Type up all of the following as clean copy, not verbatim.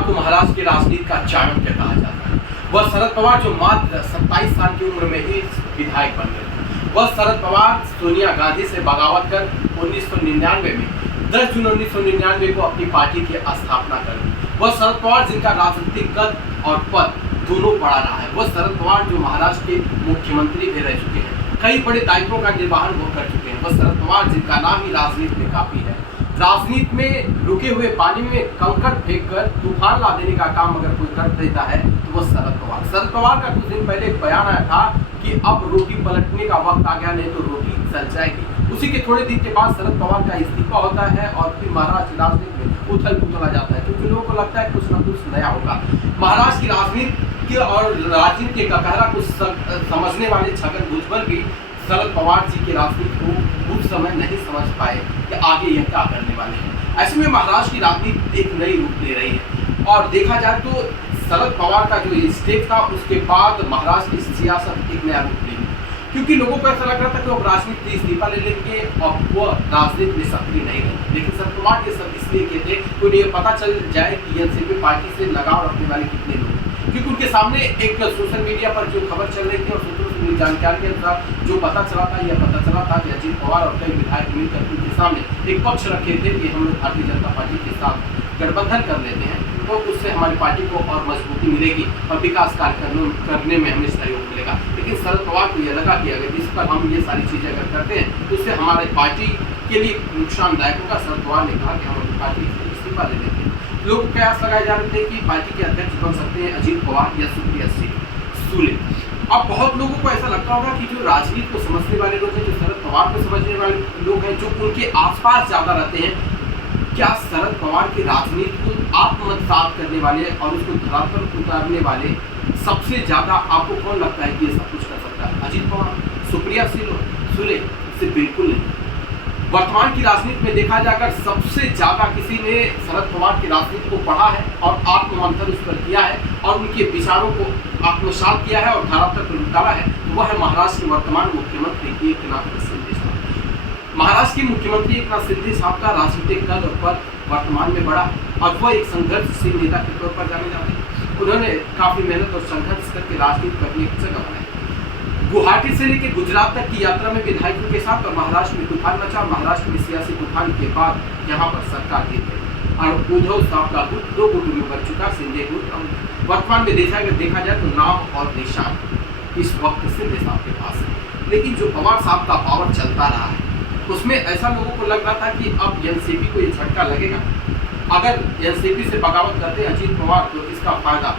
पवार को महाराष्ट्र की राजनीति का चाणक्य कहा जाता है। वह शरद पवार जो मात्र 27 साल की उम्र में ही विधायक बन गए। वह शरद पवार सोनिया गांधी से बगावत कर 1999 में 10 जून 1999 को अपनी पार्टी की स्थापना कर दी। वह शरद पवार जिनका राजनीतिक कद और पद दोनों बढ़ा रहा है। वह शरद पवार जो महाराष्ट्र के मुख्यमंत्री भी रह चुके हैं, कई बड़े दायित्वों का निर्वहन वो कर चुके हैं। वह शरद पवार जिनका नाम ही राजनीति में काफी है। राजनीति में रुके हुए पानी में कंकड़ फेंक कर तूफान ला देने का काम अगर कोई कर देता है तो वह शरद पवार का कुछ दिन पहले एक बयान आया था कि अब रोटी पलटने का वक्त आ गया, नहीं तो रोटी चल जाएगी। उसी के थोड़े दिन के बाद शरद पवार का इस्तीफा होता है और फिर महाराष्ट्र राजनीति में उथल पुथल आ जाता है, क्योंकि लोगों को लगता है कुछ न कुछ नया होगा। महाराष्ट्र की राजनीति और राजनीति का कहरा कुछ समझने वाले छगन भुजबल भी शरद पवार जी की राजनीति को उस समय नहीं समझ पाए कि आगे यह क्या करने वाले हैं। ऐसे में महाराष्ट्र की राजनीति एक नई रूप ले रही है और देखा जाए तो शरद पवार का जो स्टेप था उसके बाद महाराष्ट्र की सियासत एक नया रूप लेगी, क्योंकि लोगों को ऐसा लग रहा था कि वो राजनीति इस्तीफा ले लेंगे और वो राजनीति में सक्रिय नहीं रहेंगे। लेकिन शरद पवार ये सब इसलिए किए थे कि उन्हें ये पता चल जाए कि एनसीपी पार्टी से लगाव रखने वाले कितने लोग, क्योंकि उनके सामने एक सोशल मीडिया पर जो खबर चल रही थी और सूत्रों से मिली जानकारी के अनुसार जो पता चला था कि अजीत पवार और कई विधायक मिलकर उनके सामने एक पक्ष रखे थे कि हम लोग भारतीय जनता पार्टी के साथ गठबंधन कर लेते हैं तो उससे हमारी पार्टी को और मजबूती मिलेगी और विकास कार्य करने में हमें सहयोग मिलेगा। लेकिन शरद पवार को यह लगा कि अगर इस पर हम ये सारी चीज़ें अगर करते हैं तो उससे हमारे पार्टी के लिए नुकसानदायक होगा। शरद पवार ने कहा कि हम अपनी पार्टी से इस्तीफा ले लेते हैं। लोग प्रयास लगाए जा रहे थे कि पार्टी के अध्यक्ष बन सकते हैं अजीत पवार या सुप्रिया सुले। अब बहुत लोगों को ऐसा लगता होगा कि जो राजनीति को समझने वाले लोग हैं, जो शरद पवार को समझने वाले लोग हैं, जो उनके आसपास ज़्यादा रहते हैं, क्या शरद पवार की राजनीति को आत्मसात करने वाले और उसको धरातल पर उतारने वाले सबसे ज़्यादा आपको कौन लगता है कि ये सब कुछ कर सकता है? अजीत पवार, सुप्रिया सुले? इससे बिल्कुल नहीं। वर्तमान की राजनीति में देखा जाकर सबसे ज्यादा किसी ने शरद पवार की राजनीति को पढ़ा है और आत्ममंथन उस पर किया है और उनके विचारों को आत्मसात किया है और धरातल पर उतारा है, तो वह है महाराष्ट्र के वर्तमान मुख्यमंत्री एकनाथ शिंदे साहब। महाराष्ट्र के मुख्यमंत्री एकनाथ शिंदे साहब का राजनीतिक कद और पद वर्तमान में बढ़ा और वह एक संघर्षशील नेता के तौर पर जाने जाते हैं। उन्होंने काफी मेहनत और संघर्ष करके राजनीति पर अपनी एक जगह बनाई। गुवाहाटी से लेकर गुजरात तक की यात्रा में विधायकों के साथ और महाराष्ट्र में तूफान मचा। महाराष्ट्र में सियासी तूफान के बाद यहाँ पर सरकार गिर गई और उद्धव साहब का गुट दो गुटों में बढ़ चुका, शिंदे गुट। वर्तमान में देखा जाए तो नाम और निशान इस वक्त शिंदे साहब के पास है, लेकिन जो पवार साहब का पावर चलता रहा है उसमें ऐसा लोगों को लग रहा था कि अब एनसीपी को ये झटका लगेगा। अगर एनसीपी से बगावत करते अजीत पवार तो इसका फायदा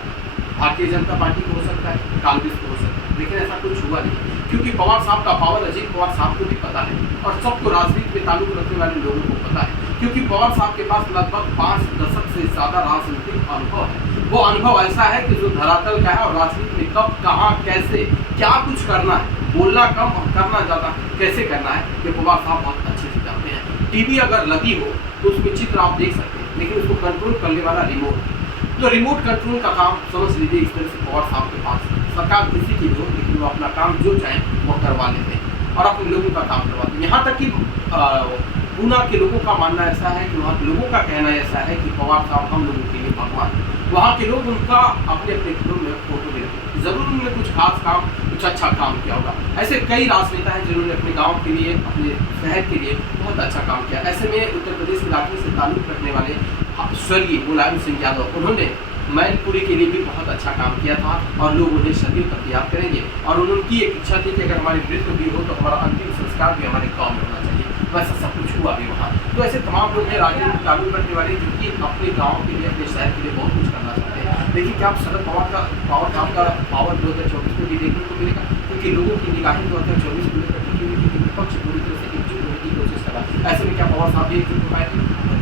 भारतीय जनता पार्टी को हो सकता है, कांग्रेस को हो सकता है, लेकिन ऐसा कुछ हुआ नहीं, क्योंकि पवार साहब का पावर अजीत पवार साहब को भी पता है और सबको राजनीति में ताल्लुक रखने वाले लोगों को पता है, क्योंकि पवार साहब के पास लगभग 5 दशक से ज्यादा राजनीतिक अनुभव है। वो अनुभव ऐसा है कि जो धरातल का है और राजनीति में कब कहाँ कैसे क्या कुछ करना है, बोलना कम और करना ज़्यादा कैसे करना है, ये पवार साहब बहुत अच्छे से जानते हैं। टीवी अगर लगी हो तो उसमें चित्र आप देख सकते हैं, लेकिन उसको कंट्रोल करने वाला रिमोट, तो रिमोट कंट्रोल का काम समझ लीजिए इस तरह से पवार साहब के पास। सरकार किसी की भी हो, लेकिन वो अपना काम जो चाहे वो करवा लेते हैं और अपने लोगों का काम करवाते हैं। यहाँ तक कि पूना के लोगों का मानना ऐसा है कि वहाँ के लोगों का कहना ऐसा है कि पवार साहब हम लोगों के लिए भगवान। वहाँ के लोग उनका अपने अपने घरों में फोटो ले रहे हैं, जरूर उन्होंने कुछ खास काम कुछ अच्छा काम किया होगा। ऐसे कई राजनेता हैं जिन्होंने अपने गाँव के लिए अपने शहर के लिए बहुत अच्छा काम किया। ऐसे में उत्तर प्रदेश इलाके से ताल्लुक रखने वाले स्वर्गीय मुलायम सिंह यादव, उन्होंने मैनपुरी के लिए भी बहुत अच्छा काम किया था और लोग उन्हें सदियों तक याद करेंगे। और उनकी एक इच्छा थी कि अगर हमारी मृत्यु भी हो तो हमारा अंतिम संस्कार भी हमारे गाँव में होना चाहिए। वैसा सब कुछ हुआ भी वहाँ। तो ऐसे तमाम लोग हैं राजनीति ताल्लुक रखने वाले जो कि अपने गाँव के लिए अपने शहर के लिए बहुत कुछ करना चाहते हैं। लेकिन क्या आप शरद पवार का पावर 2024 में भी देखने को मिलेगा? क्योंकि लोगों की निगाहें 2024 को लेकर विपक्ष पूरी तरह से एकजुट होने की कोशिश करा। ऐसे में क्या पवार साहब भी एकजुट हो पाएंगे?